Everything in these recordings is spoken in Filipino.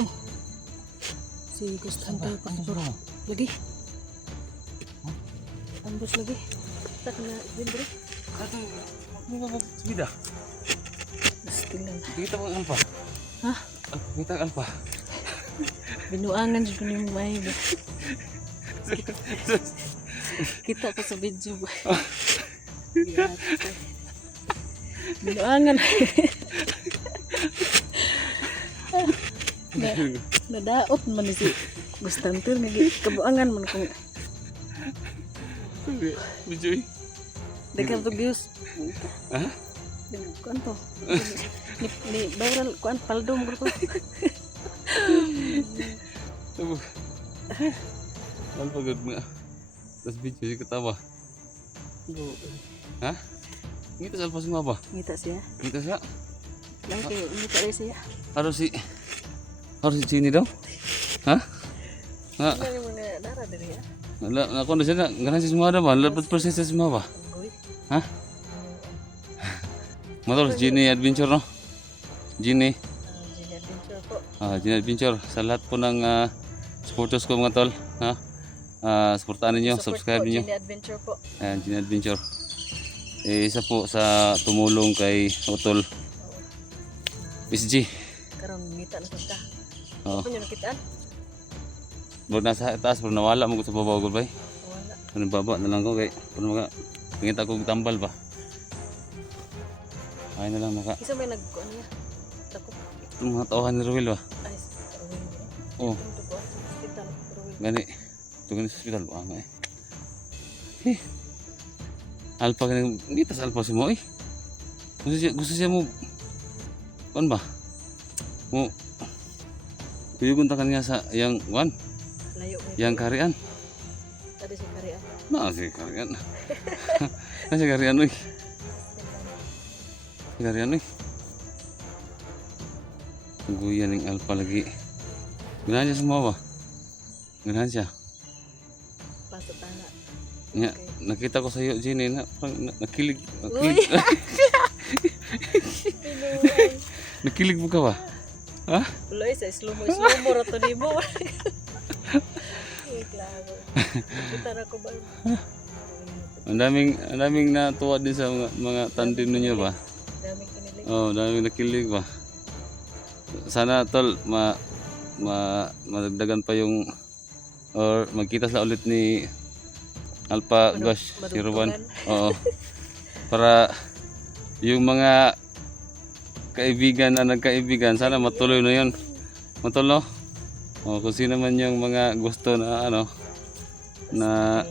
Oh. Si Ghost Hunter pa lagi. Ambos lagi. Tak na din bro. Kato, mo ba bida? Still lang. Kita mo alpa. Ha? Kita alpa. Binuangan jud ko nimo may. Kita pa sa video ba. Binuangan. Nadaot man si Ghost Hunter nagi kabuangan man kung Bijoy. dekat to views. Ha? Kuan to. Ni viral kuan paldom bro to. Alpa good nga. Tas bijoy ketawa. Ha? Ngita sa alpa semua ba? Ngita siya. Ngita siya? Lang kay ngita rin siya. Harus si sini daw? Ha? Ha? Ano mo na dara diri ya? Ako na siya na. Ganun si semua daw ba? Lapat proses semua ba? Goy. Ha? Motor, Genie Adventure no? Genie. Genie Adventure po. Genie Adventure. Sa lahat po ng supporters ko mga tol. Ha? Supportahan ninyo, subscribe po, ninyo. Genie Adventure po. Ayan, Genie Adventure. Isa po sa tumulong kay Utol. PSG. Karon ngita na ta. Oo. Ano nakitaan? Bro nasa taas, bro nawala mo ko sa babaw ko bay. Wala. Ano baba na lang ko kay puno mga pangita ko tambal ba. Ay na lang maka. Isa may nagkuan niya. Tako. Yung mga tauhan ni Ruel ba. Ay, Ruel. Oo. Ito po sa hospital. Ruel. Gani. Tugin sa hospital ba nga eh. Alpa kanang dito sa alpa si mo eh. Gusto siya mo kuan ba? Mo Puyugon ta kanya sa yang wan, Layo mo. yang karian. Tadi si Karian. Na si karian. Na si karian oi. Si karian oi. Guyan ng alpa lagi. Ganahan siya semua ba? Ganahan siya. Pasok tana. Nya, nakita ko sa iyo Jenny na parang nakilig. Uy. Nakilig mo ka ba? Ha? Uloy sa slow mo rato ni mo. Klaro. Kita na ko ba? Ang daming natuwa din sa mga tandem ninyo ba? Daming kinilig. Oh, daming nakilig ba? Sana tol madagdagan pa yung or magkita sa ulit ni Alpha Gosh 01. Oo. Para yung mga kaibigan na nagkaibigan sana matuloy na yun. Matuloy. Oh, kung sino man yung mga gusto na ano na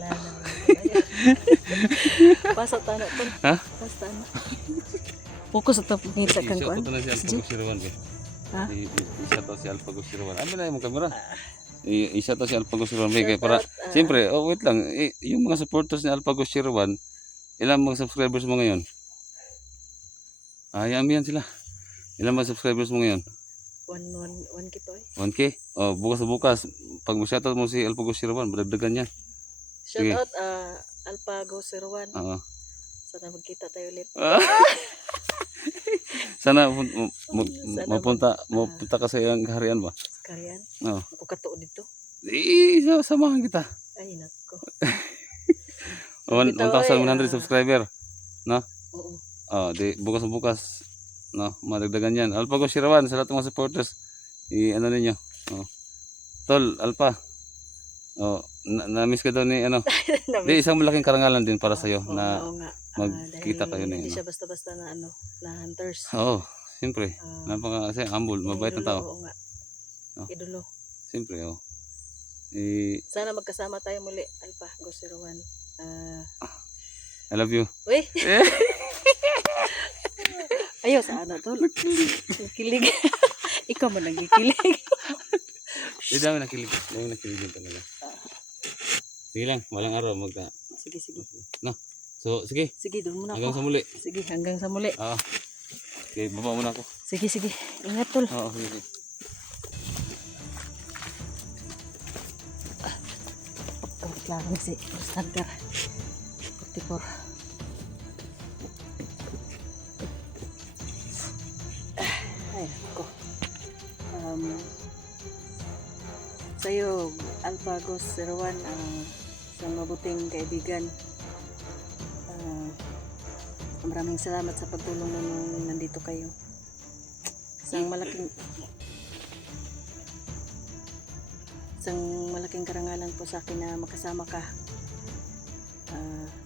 pasok tana to. ha? Pasok tana. Fokus sa ngita kang kuan. Isa to na si Alpha Gosh 01 kay. Ha? Isa to si Alpha Gosh 01. Amin na yung kamera. Isa to si Alpha Gosh 01 kay para siyempre, oh wait lang, yung mga supporters ni Alpha Gosh 01, ilang mga subscribers mo ngayon? Yan sila. Ilang mga subscribers mo ngayon? 1 kito eh. 1K? Oh, bukas pag mo-shoutout mo si Alpha Gosh 01, madagdagan yan. Shout out Alpago 01. Oo. Sana magkita tayo ulit. Sana Sana mapunta ka sa iyang kaharian ba? Karian. Oo. Ako kato dito. Samahan kita. Ay nako. 1,100 subscriber. No? Oo. Oh, di bukas no, madagdagan yan. Alpha Gosh 01 sa lahat ng mga supporters. Ano ninyo? Oh. Tol, Alpha. Oh, na-miss ka daw ni ano. Di isang malaking karangalan din para sa iyo na magkita kayo na Hindi yun. siya basta-basta na ano, na hunters. Oo, siyempre. Napaka kasi humble, mabait na tao. Oo nga. Oh. Idolo. Siyempre, oh. Sana magkasama tayo muli, Alpha Gosh 01. I love you. Uy! Ayaw, sana to. Nakilig. Ikaw mo nagkikilig. Dami nakilig din talaga. Sige lang, walang araw magka. Sige. No. So, sige. Sige, doon muna Hanggang ako. sa muli. Sige, hanggang sa muli. Okay, baba muna ako. Sige. Ingat tol. Oo, sige. Lang si Standard 44. Ay. Ay, ko. Sa'yo, Alpha Ghost 01, sa mabuting kaibigan. Maraming salamat sa pagtulong mo nung nandito kayo. Isang malaking karangalan po sa akin na makasama ka.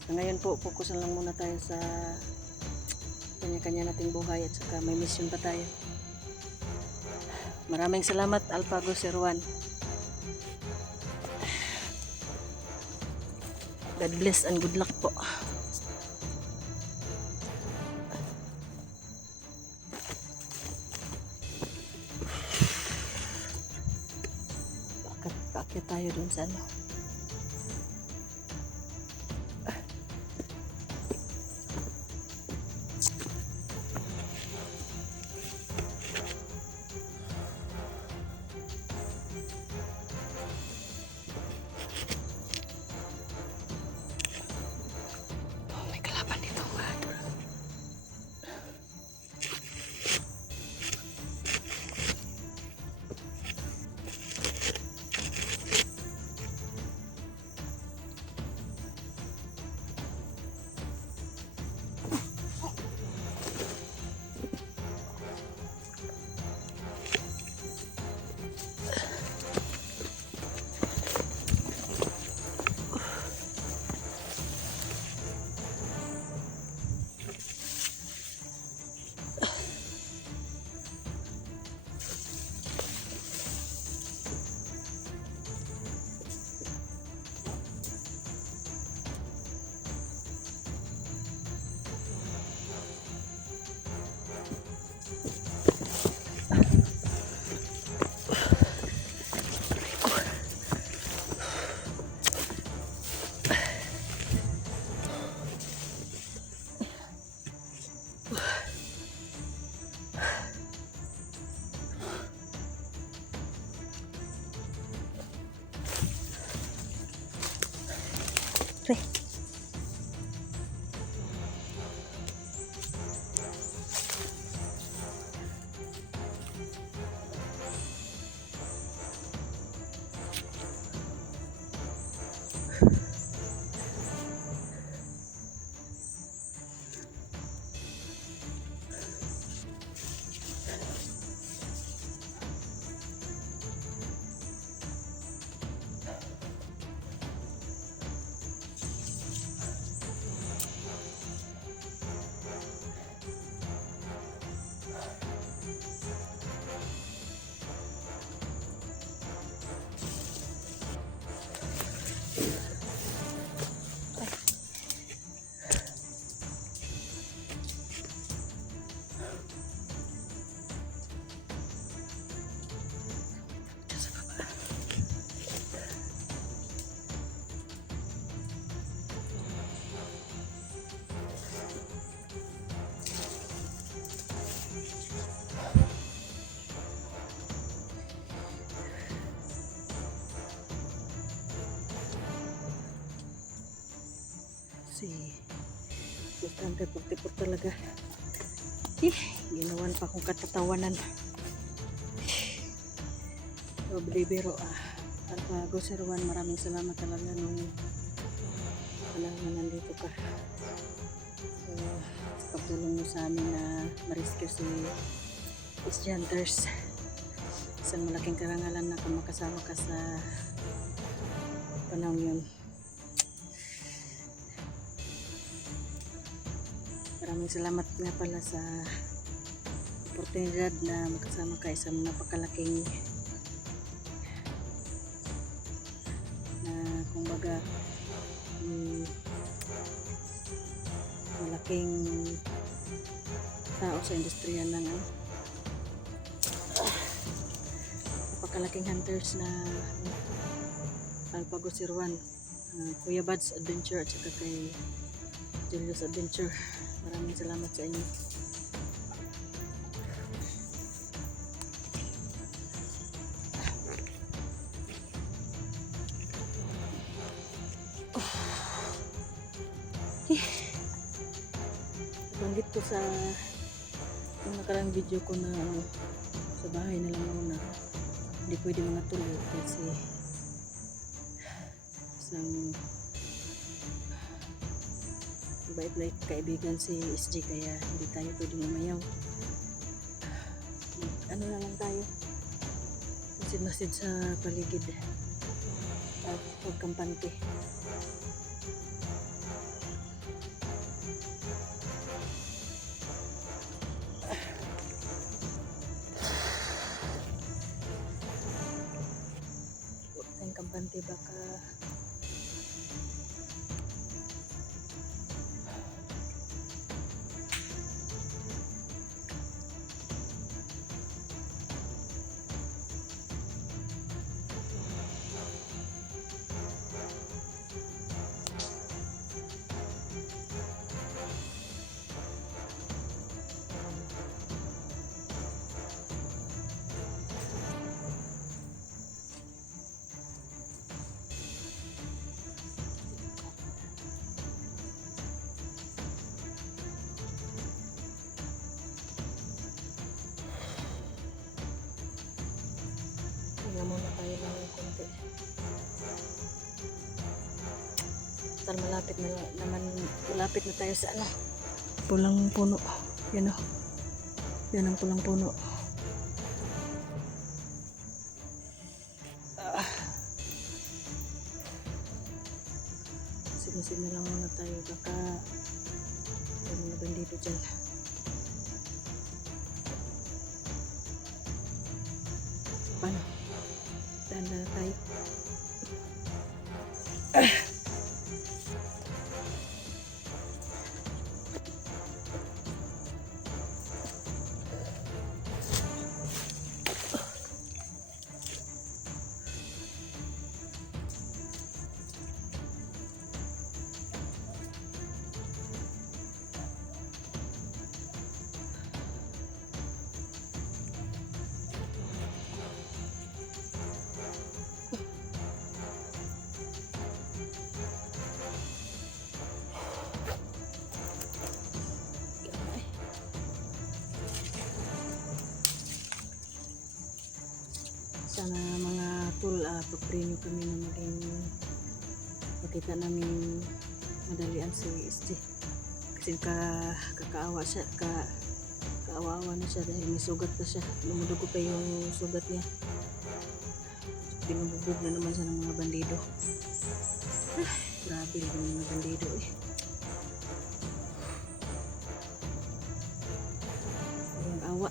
Sa ngayon po, focus na lang muna tayo sa kanya-kanya nating buhay at saka may mission pa tayo. Maraming salamat, Alpha Ghost 01. God bless and good luck po. Bakit tayo dun sa ano? May kalaban dito, mga idol. Pre. Si 244 talaga. Ginawan pa akong katatawanan. So, bilibiro, Alpha Ghost 01, maraming salamat talaga nung panahon na nandito ka. So, sa pagtulong mo sa amin na ma-rescue si Peace Hunters. Isang malaking karangalan na makasama ka sa panahon yun. Maraming salamat nga pala sa oportunidad na makasama ka sa napakalaking na kumbaga malaking tao sa industriya ng napakalaking hunters na Alpha Ghost 01, Kuya Bad's Adventure at saka kay Julius Adventure. Maraming salamat sa inyo. Banggit ko sa yung nakarang video ko na sa bahay na lang muna. Hindi pwede mga tuloy kasi isang bait-bait kaibigan si SG kaya hindi tayo pwede umayaw. Ano na lang tayo, masid-masid sa paligid at pagkampante. Huwag tayong kampante baka hinga muna tayo ng konti. Total malapit na naman, malapit na tayo sa ano, pulang puno. Yan o, yan ang pulang puno. Sinusin na lang muna tayo baka may mga bandido dyan. Paano? Dahan-dahan tayo. Sana mga tol, pag-pray nyo kami na maging makita namin madalian si SG kasi kakaawa siya, kaawa-awa na siya dahil may sugat pa siya, lumudugo pa yung sugat niya, pinububog na naman siya ng mga bandido. Grabe yung mga bandido Ayan, awa.